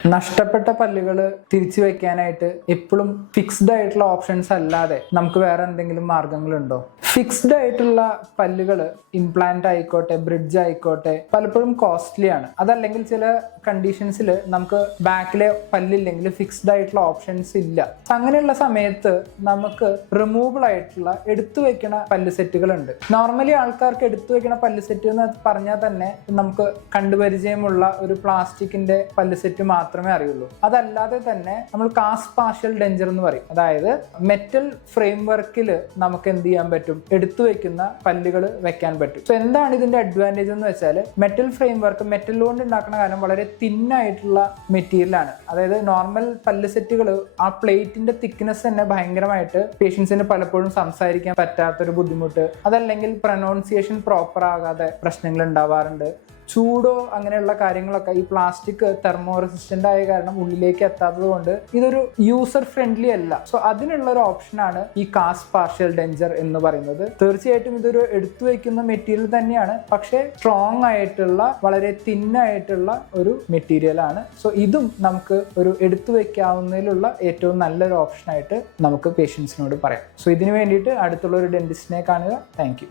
നഷ്ടപ്പെട്ട പല്ലുകൾ തിരിച്ചു വെക്കാനായിട്ട് എപ്പോഴും ഫിക്സ്ഡ് ആയിട്ടുള്ള ഓപ്ഷൻസ് അല്ലാതെ നമുക്ക് വേറെ എന്തെങ്കിലും മാർഗങ്ങളുണ്ടോ? ഫിക്സ്ഡ് ആയിട്ടുള്ള പല്ലുകൾ ഇംപ്ലാന്റ് ആയിക്കോട്ടെ, ബ്രിഡ്ജ് ആയിക്കോട്ടെ, പലപ്പോഴും കോസ്റ്റ്ലി ആണ്. അതല്ലെങ്കിൽ ചില കണ്ടീഷൻസിൽ നമുക്ക് ബാക്കിലെ പല്ലില്ലെങ്കിൽ ഫിക്സ്ഡ് ആയിട്ടുള്ള ഓപ്ഷൻസ് ഇല്ല. അങ്ങനെയുള്ള സമയത്ത് നമുക്ക് റിമൂവബിൾ ആയിട്ടുള്ള എടുത്തു വെക്കണ പല്ല് സെറ്റുകൾ ഉണ്ട്. നോർമലി ആൾക്കാർക്ക് എടുത്തു വെക്കണ പല്ല് സെറ്റ് എന്ന് പറഞ്ഞാൽ തന്നെ നമുക്ക് കണ്ടുപരിചയമുള്ള ഒരു പ്ലാസ്റ്റിക്കിന്റെ പല്ല് സെറ്റ് മാത്രമേ അറിയുള്ളൂ. അതല്ലാതെ തന്നെ നമ്മൾ കാസ്റ്റ് പാർഷ്യൽ ഡെഞ്ചർ എന്ന് പറയും. അതായത് മെറ്റൽ ഫ്രെയിം വർക്കിൽ നമുക്ക് എന്ത് ചെയ്യാൻ പറ്റും? എടുത്തു വെക്കുന്ന പല്ലുകൾ വെക്കാൻ പറ്റും. സോ എന്താണ് ഇതിന്റെ അഡ്വാൻറ്റേജ് എന്ന് വെച്ചാൽ, മെറ്റൽ ഫ്രെയിം വർക്ക് മെറ്റൽ കൊണ്ട് ഉണ്ടാക്കുന്ന കാരണം വളരെ തിന്നായിട്ടുള്ള മെറ്റീരിയൽ ആണ്. അതായത് നോർമൽ പല്ല് സെറ്റുകൾ ആ പ്ലേറ്റിന്റെ തിക്നെസ് തന്നെ ഭയങ്കരമായിട്ട് പേഷ്യൻസിന് പലപ്പോഴും സംസാരിക്കാൻ പറ്റാത്തൊരു ബുദ്ധിമുട്ട്, അതല്ലെങ്കിൽ പ്രൊനൗൺസിയേഷൻ പ്രോപ്പർ ആകാതെ പ്രശ്നങ്ങൾ ഉണ്ടാവാറുണ്ട്. ചൂടോ അങ്ങനെയുള്ള കാര്യങ്ങളൊക്കെ ഈ പ്ലാസ്റ്റിക് തെർമോ റെസിസ്റ്റന്റ് ആയ കാരണം ഉള്ളിലേക്ക് എത്താത്തത് കൊണ്ട് ഇതൊരു യൂസർ ഫ്രണ്ട്ലി അല്ല. സോ അതിനുള്ള ഒരു ഓപ്ഷനാണ് ഈ കാസ്റ്റ് പാർഷ്യൽ ഡെഞ്ചർ എന്ന് പറയുന്നത്. തീർച്ചയായിട്ടും ഇതൊരു എടുത്തു വയ്ക്കുന്ന മെറ്റീരിയൽ തന്നെയാണ്, പക്ഷേ സ്ട്രോങ് ആയിട്ടുള്ള വളരെ തിന്നായിട്ടുള്ള ഒരു മെറ്റീരിയൽ ആണ്. സോ ഇതും നമുക്ക് ഒരു എടുത്തു വയ്ക്കാവുന്നതിലുള്ള ഏറ്റവും നല്ലൊരു ഓപ്ഷനായിട്ട് നമുക്ക് പേഷ്യൻസിനോട് പറയാം. സോ ഇതിനു വേണ്ടിയിട്ട് അടുത്തുള്ള ഒരു ഡെന്റിസ്റ്റിനെ കാണുക. Thank you.